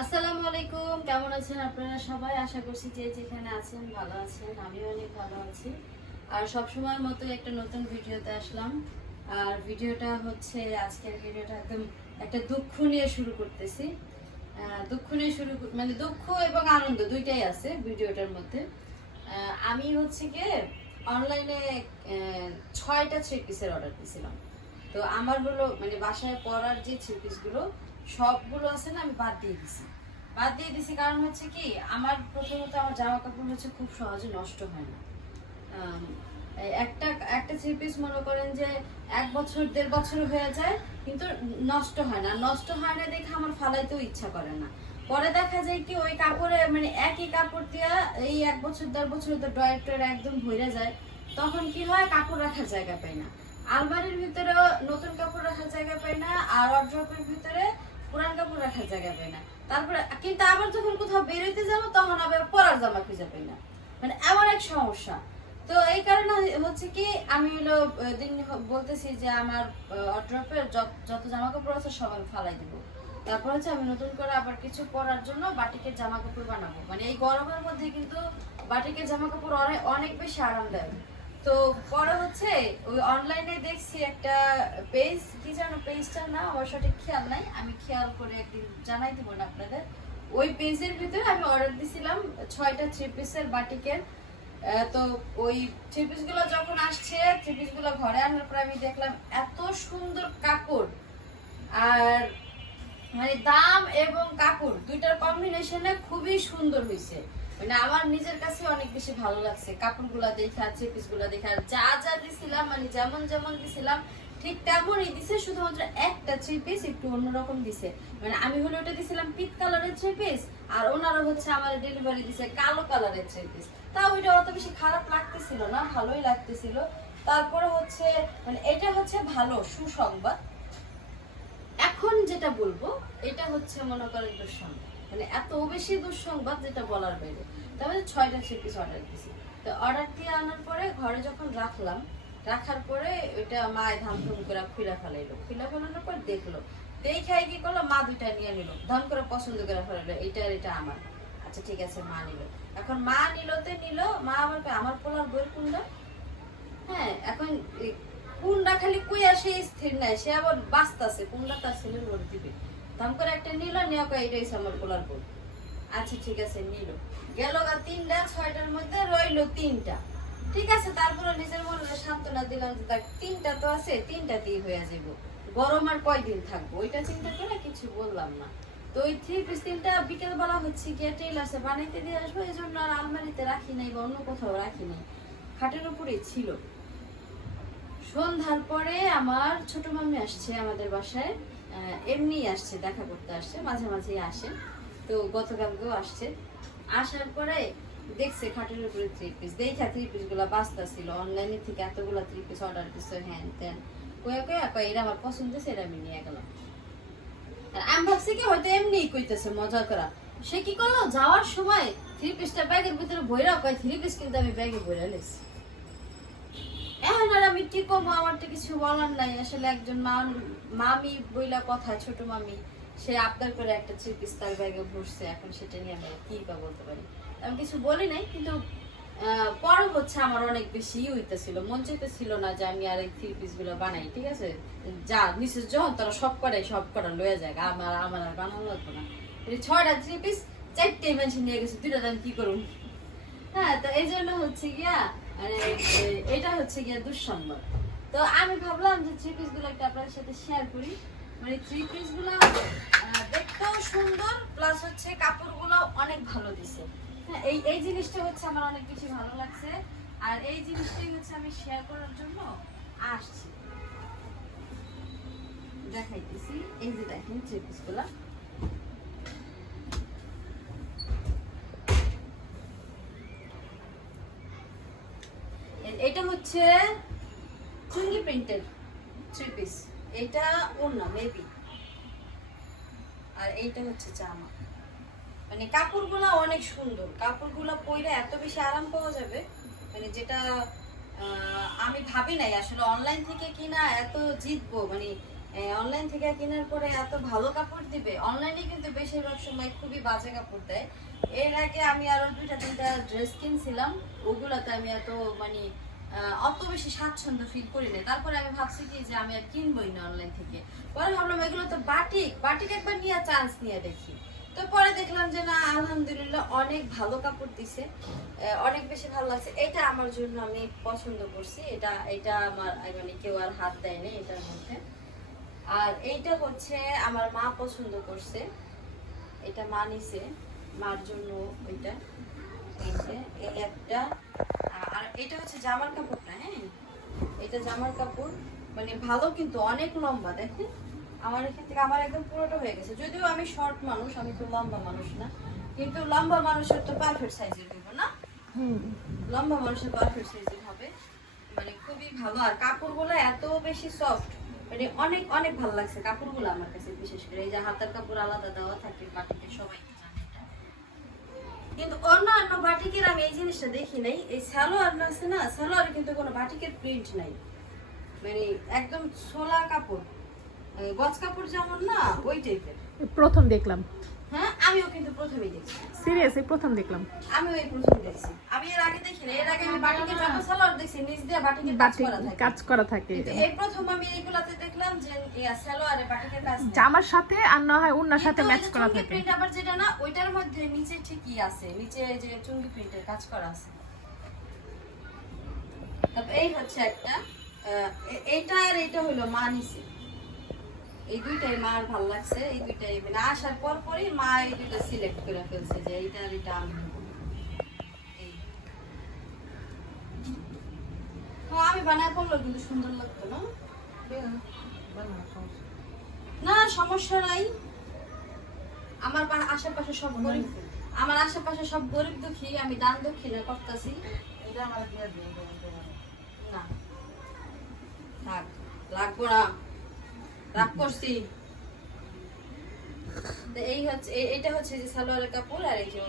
আসসালামু আলাইকুম, কেমন আছেন আপনারা সবাই? আশা করছি যে যেখানে আছেন ভালো আছেন, আমিও অনেক ভালো আছি। আর সব সময় মতো একটা নতুন ভিডিওতে আসলাম। আর ভিডিওটা হচ্ছে, আজকের ভিডিওটা একদম একটা দুঃখ নিয়ে শুরু করতেছি। দুঃখ নিয়ে শুরু মানে দুঃখ এবং আনন্দ দুইটাই আছে ভিডিওটার মধ্যে। আমি হচ্ছে গিয়ে অনলাইনে ছয়টা থ্রি পিসের অর্ডার দিয়েছিলাম। তো আমার হলো মানে বাসায় পরার যে থ্রি পিসগুলো সবগুলো আছে না আমি বাদ দিয়ে দিছি। বাদ দিয়ে দিছি কারণ হচ্ছে কি, আমার প্রথমত আমার জামা কাপড় হচ্ছে খুব সহজে নষ্ট হয় না। একটা একটা থ্রি পিস মনে করেন যে এক বছর, দেড় বছর হয়ে যায়, কিন্তু নষ্ট হয় না। নষ্ট হয় না দেখে আমার ফালাইতেও ইচ্ছা করে না। পরে দেখা যায় কি, ওই কাপড়ে মানে একই কাপড় দিয়া এই এক বছর, দেড় বছর তো ড্রয়ার টয়ার একদম ভরে যায়, তখন কি হয়, কাপড় রাখার জায়গা পাই না। আলমারির ভিতরেও নতুন কাপড় রাখার জায়গা পাই না, আর ওয়ার্ড্রপের ভিতরে পুরান কাপড় রাখার জায়গা পাই না। তারপরে, কিন্তু আবার যখন কোথাও বেরোতে যাব, তখন আবার পরার জামা খুঁজে পাই না। মানে এমন এক সমস্যা। তো এই কারণে হচ্ছে কি, আমি হলো, দিন বলতেছি যে আমার অড্রপের যত জামা কাপড় আছে সব আমি ফালাই দিব। তারপর হচ্ছে আমি নতুন করে আবার কিছু পরার জন্য বাটিকের জামা কাপড় বানাবো। মানে এই গরমের মধ্যে কিন্তু বাটিকের জামা কাপড় অনেক অনেক বেশি আরামদায়ক। তো পরে হচ্ছে ওই অনলাইনে দেখছি একটা পেজ কি জানো পেজটা না আমার সঠিক খেয়াল নাই। আমি খেয়াল করে একদিন জানাই দিব না আপনাদের। ওই পেজের ভিতরে আমি অর্ডার দিছিলাম ছয়টা থ্রি পিসের বাটিকের। তো ওই থ্রি পিসগুলো যখন আসছে থ্রি পিসগুলো ঘরে আনার পর আমি দেখলাম এত সুন্দর কাপড়। আর মানে দাম এবং কাপড় দুইটার কম্বিনেশনে খুবই সুন্দর হয়েছে মানে আমার নিজের কাছে অনেক বেশি ভালো লাগছে। কাপড়গুলা দেখা থ্রি পিসগুলা দেখা। যা যা দিছিলাম মানে যেমন যেমন দিছিলাম, ঠিক তেমনই দিছে। শুধুমাত্র একটা থ্রি পিস একটু অন্যরকম দিছে। মানে আমি হলো ওটা দিছিলাম পিট কালারের থ্রি পিস আর ওনারা হচ্ছে আমার ডেলিভারি দিছে কালো কালারের থ্রি পিস তা ওইটা অত বেশি খারাপ লাগতেছিল না, ভালোই লাগতেছিল। তারপরে হচ্ছে মানে এটা হচ্ছে ভালো, সুসংবাদ। এখন যেটা বলব, এটা হচ্ছে মনে করেন দুঃসংবাদ। মানে এত বেশি দুঃসংবাদ যেটা বলার বাইরে। তারপরে ছয়টা থ্রি পিস অর্ডার দিছি তো অর্ডার দিয়ে আনার পরে ঘরে যখন রাখলাম রাখার পরে ওইটা মায় ধাম ধুম করে খুলে ফেলাইলো। খুলে ফেলানোর পর দেখল। দেখাই কি করল? মা দুইটা নিয়ে নিল। ধাম করে পছন্দ করে ফেলাইলো। আর এটা আমার। আচ্ছা ঠিক আছে মা নিল। এখন মা নিলতে নিল মা কয়, আমার পোলার বইয়ের কুন্ডা হ্যাঁ এখন কুন্ডা খালি কুই আসে স্থির নাই। সে আবার বাঁচতাছে। কুন্ডা তার ছেলের ভোট দিবে? দাম করে একটা নিল, নিয়ে এটাই আমার পোলার বই আচ্ছা ঠিক আছে, নিল। গেল তিনটা, ছয়টার মধ্যে রইল তিনটা। ঠিক আছে, তারপরে নিজের মনে সান্ত্বনা দিলাম যে, দেখ, তিনটা তো আছে তিনটা দিয়ে হয়ে যাব গরম আর কয়দিন থাকব? ওইটা চিন্তা করে কিছু বললাম না। তো ওই থ্রি পিস তিনটা বিকেল বেলা হচ্ছে গিয়ে টেলার্সে বানাইতে দিয়ে আসব, এই জন্য আর আলমারিতে রাখি নাই বা অন্য কোথাও রাখি নাই। খাটের উপরেই ছিল। সন্ধ্যার পরে আমার ছোট মামি আসছে আমাদের বাসায়। এমনি আসছে, দেখা করতে আসছে, মাঝে মাঝেই আসে। তো গতকালকেও আসছে। আসার পরে দেখছে খাটের উপরে থ্রি পিস দেখা থ্রি পিসগুলা বাস্তা ছিল। অনলাইনে থেকে এতগুলা থ্রি পিস অর্ডার দিচ্ছে হ্যান ত্যান। কয়ে কয়ে কয়ে এটা আমার পছন্দ এটা আমি নিয়ে গেলাম। আর আমি ভাবছি কি, হয়তো এমনি কইতেছে, মজা করা। সে কি করল? যাওয়ার সময় থ্রি পিসটা ব্যাগের ভিতরে বইরা কয় থ্রি পিস কিন্তু আমি ব্যাগে বইরা লেছি। আর আমি কি করব আমার তো কিছু বলার নাই। আসলে একজন মা মামি বইলা কথা, ছোট মামি, সে আবদার করে একটা থ্রি তার ব্যাগে ভরছে এখন সেটা নিয়ে আমি কি বা বলতে পারি? আমি কিছু বলি নাই, কিন্তু পরে হচ্ছে আমার অনেক বেশি হইতেছিল। মন চাইতেছিল না যে আমি আর এই থ্রি গুলো বানাই, ঠিক আছে? যা মিসেস যখন তারা সব করে সব করা লয়ে যায় আমার আমার আর বানানো লাগবে না। ছয়টা থ্রি পিস চারটে মানুষ নিয়ে গেছে, দুইটা দাম কি করুন হ্যাঁ তো এই জন্য হচ্ছে গিয়া মানে এটা হচ্ছে গিয়া দুঃসংবাদ। তো আমি ভাবলাম যে থ্রি পিসগুলো একটা আপনাদের সাথে শেয়ার করি। মানে থ্রি পিসগুলো দেখতেও সুন্দর প্লাস হচ্ছে কাপড়গুলো অনেক ভালো দিছে। হ্যাঁ এই এই জিনিসটা হচ্ছে আমার অনেক বেশি ভালো লাগছে। আর এই জিনিসটাই হচ্ছে আমি শেয়ার করার জন্য আসছি। দেখাইতেছি, এই যে দেখেন থ্রি পিসগুলা এ- এটা হচ্ছে চুঙ্গি প্রিন্টের থ্রি পিস এটা ওড়না মেবি আর এইটা হচ্ছে জামা। মানে কাপড়গুলো অনেক সুন্দর। কাপড়গুলো পরে এত বেশি আরাম পাওয়া যাবে। মানে যেটা আমি ভাবি নাই আসলে অনলাইন থেকে কিনা এত জিতবো। মানে অনলাইন থেকে কেনার পরে এত ভালো কাপড় দিবে। অনলাইনে কিন্তু বেশিরভাগ সময় খুবই বাজে কাপড় দেয়। এর আগে আমি আরও দুইটা, তিনটা ড্রেস কিনছিলাম। ওগুলাতে আমি এত মানে অত বেশি স্বাচ্ছন্দ্য ফিল করি না তারপরে আমি ভাবছি কি যে আমি আর কিনবই না অনলাইন থেকে। পরে ভাবলাম এগুলো তো বাটিক। বাটিক একবার নিয়ে চান্স নিয়ে দেখি। তো পরে দেখলাম যে না, আলহামদুলিল্লাহ অনেক ভালো কাপড় দিছে। অনেক বেশি ভালো লাগছে। এটা আমার জন্য আমি পছন্দ করছি। এটা এটা আমার মানে কেউ আর হাত দেয় দেয়নি এটার মধ্যে। আর এইটা হচ্ছে আমার মা পছন্দ করছে। এটা মা নিছে। মার জন্য ওইটা। এই এই একটা আর এটা হচ্ছে জামার কাপড়টা হ্যাঁ? এটা জামার কাপড় মানে ভালো কিন্তু অনেক লম্বা দেখেন? আমার এখান থেকে আমার একদম পুরোটা হয়ে গেছে। যদিও আমি শর্ট মানুষ আমি তো লম্বা মানুষ না কিন্তু লম্বা মানুষের তো পারফেক্ট সাইজের দেব না? লম্বা মানুষের পারফেক্ট সাইজের হবে। মানে খুবই ভালো। আর কাপড়গুলো এত বেশি সফট মানে অনেক অনেক ভালো লাগছে কাপড়গুলো আমার কাছে বিশেষ করে। এই যে হাতের কাপড় আলাদা দেওয়া থাকে বাটিকে সবাই। কিন্তু অন্যান্য বাটিকের আমি এই জিনিসটা দেখি নাই। এই সালোয়ার না আছে না, সালোয়ারে কিন্তু কোনো বাটিকের প্রিন্ট নাই। মানে একদম ছোলা কাপড়। এই গজ কাপড় যেমন না, ওই টাইপের প্রথম দেখলাম। হ্যাঁ আমিও কিন্তু প্রথমেই দেখছি। সিরিয়াস প্রথম দেখলাম। আমিও এই প্রথম দেখছি। আমি এর আগে দেখি এর আগে আমি বাটিকের যত সালোয়ার দেখছি নিচ দিয়ে বাটিকের কাজ করা থাকে। কাজ করা থাকে। এই প্রথম আমি এইগুলাতে দেখলাম যে ইয়া সালোয়ারে বাটিকের কাজ জামার সাথে আর না হয় উন্নার সাথে ম্যাচ করা থাকে। আবার যেটা না ওইটার মধ্যে নিচে ঠিকই আছে নিচে যে চুঙ্গি প্রিন্টের কাজ করা আছে। তারপর এই হচ্ছে একটা এইটা আর এইটা হলো মা নিছে এই দুইটাই মার ভালো লাগছে এই দুইটাই মানে আসার পর পরই মা এই দুইটা সিলেক্ট করে ফেলছে যে এইটা আর এটা আমি আমি বানায় পড়ল কিন্তু সুন্দর লাগতো না? না সমস্যা নাই। আমার আশেপাশে সব গরিব আমার আশেপাশে সব গরিব দুঃখী আমি দান দক্ষিণা করতেছি। না। থাক লাগবো না। রাগ করছি এই হচ্ছে এটা হচ্ছে যে সালোয়ারের কাপড় আর এই যে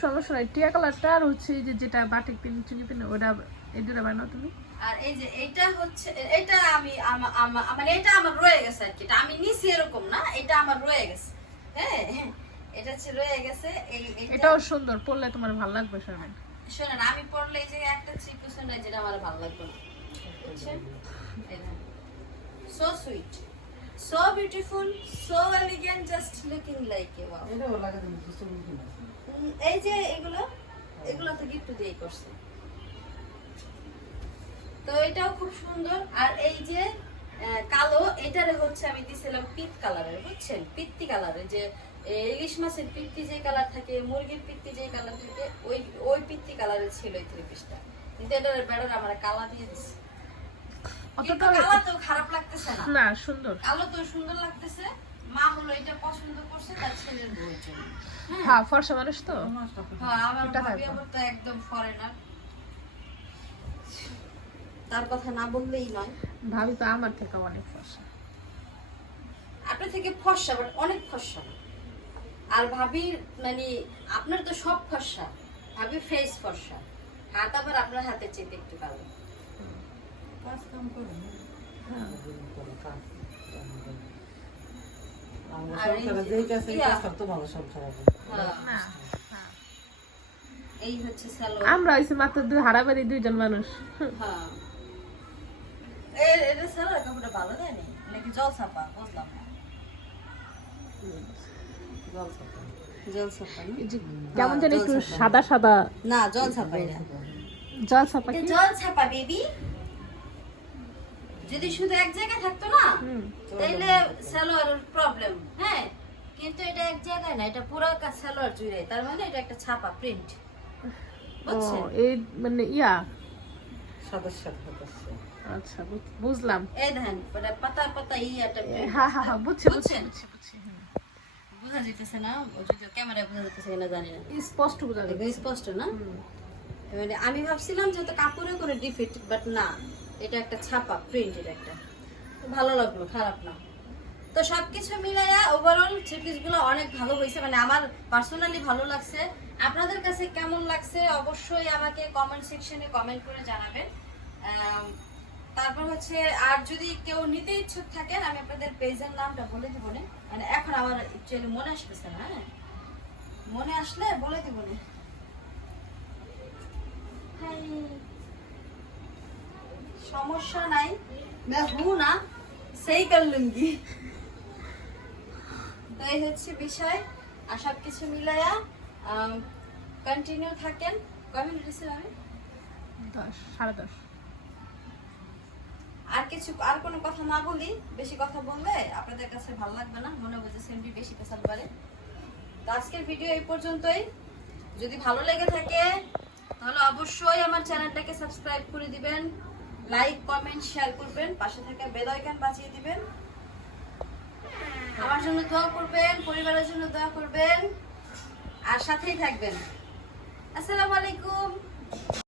সমস্যা নাই টিয়া কালারটা আর হচ্ছে যে যেটা বাটিক পিন চুকি পিন ওটা এই দুটো বানাও তুমি। আর এই যে এটা হচ্ছে এটা আমি আমা- আমা- মানে এটা আমার রয়ে গেছে আর কি। এটা আমি নিছি এরকম না এটা আমার রয়ে গেছে। হ্যাঁ। এটা হচ্ছে রয়ে গেছে। এটাও সুন্দর পরলে তোমার ভালো লাগবে শোনেন শোনেন আমি পড়লে এই যে একটা থ্রি যেটা আমার ভালো লাগবে না। বুঝছেন? So sweet so beautiful so elegant just looking like a wow এই যে এগুলো এগুলো তো গিফট দিয়েই করছে। তো এটাও খুব সুন্দর আর এই যে কালো এটারে হচ্ছে আমি দিছিলাম পিত কালারের বুঝছেন? পিত্তি কালারের যে ইলিশ মাছের পিত্তি যে কালার থাকে মুরগির পিত্তি যে কালার থাকে ওই ওই পিত্তি কালারের ছিল এই থ্রি পিসটা কিন্তু এটার বেড়ার আমার কালা দিয়ে দিচ্ছে অতটা কালা তো খারাপ লাগতেছে না। না সুন্দর। কালো তো সুন্দর লাগতেছে। মা হলো এটা পছন্দ করছে তার ছেলের বউয়ের জন্য। হ্যাঁ ফর্সা মানুষ তো। হ্যাঁ আমার ভাবি আবার তো একদম ফরেনার তার কথা না বললেই নয়। ভাবি তো আমার থেকে অনেক ফর্সা। আপনার থেকে ফর্সা বাট অনেক ফর্সা। আর ভাবির মানে আপনার তো সব ফর্সা। ভাবি ফেস ফর্সা। হাত আবার আপনার হাতের চেয়ে একটু কালো। হ্যাঁ। হ্যাঁ, না হ্যাঁ। এই হচ্ছে স্যালো আমরা হইছি মাত্র দুই হারাবারি দুইজন মানুষ। হ্যাঁ। কেমন জানি একটু। সাদা সাদা। না জল ছাপাই জল ছাপা জল ছাপা বেবি যদি শুধু এক জায়গায় থাকতো না তাইলে সালোয়ার প্রবলেম হ্যাঁ? কিন্তু এটা এক জায়গায় না এটা পুরো সালোয়ার জুড়ে তার মানে এটা একটা ছাপা প্রিন্ট বুঝছেন? এই মানে ইয়া? সদস্য আচ্ছা বুঝ- বুঝলাম। এই দেখেন ওটা পাতা পাতা ইয়াটা। হ্যাঁ হ্যাঁ হ্যাঁ বুঝছি বুঝছি বুঝছেন? বোঝা যেতেছে না যদিও ক্যামেরায় বোঝা যেতেছে কিনা জানি না। স্পষ্ট বোঝা যাবে স্পষ্ট না? মানে আমি ভাবছিলাম যে কাপড়ে কোনো ডিফিট বাট না। এটা একটা ছাপা প্রিন্ট এটা একটা। ভালো লাগল, খারাপ না। তো সবকিছু মিলাইয়া ওভারঅল থ্রি গুলো অনেক ভালো হয়েছে মানে আমার পার্সোনালি ভালো লাগছে। আপনাদের কাছে কেমন লাগছে? অবশ্যই আমাকে কমেন্ট সেকশনে কমেন্ট করে জানাবেন। তারপর হচ্ছে, আর যদি কেউ নিতে ইচ্ছুক থাকেন, আমি আপনাদের পেজের নামটা বলে দিব না। মানে এখন আমার অ্যাকচুয়ালি মনে আসতেছে না হ্যাঁ? মনে আসলে বলে দিব না। হাই। সমস্যা নাই। मैं हूं সেই কর লুঙ্গি। তো এই হচ্ছে বিষয়। আর সব কিছু মিলাইয়া কন্টিনিউ থাকেন। কয় মিনিট আমি দশ সাড়ে দশ। আর কিছু আর কোনো কথা না বলি বেশি কথা বললে আপনাদের কাছে ভালো লাগবে না মনে হবে যে সেমটি বেশি পেশাল পারে তো আজকের ভিডিও এই পর্যন্তই। যদি ভালো লেগে থাকে তাহলে অবশ্যই আমার চ্যানেলটাকে সাবস্ক্রাইব করে দিবেন। লাইক কমেন্ট শেয়ার করবেন, পাশে থাকা বেল আইকন বাজিয়ে দিবেন। আমার জন্য দোয়া করবেন, পরিবারের জন্য দোয়া করবেন, আর সাথেই থাকবেন। আসসালামু আলাইকুম।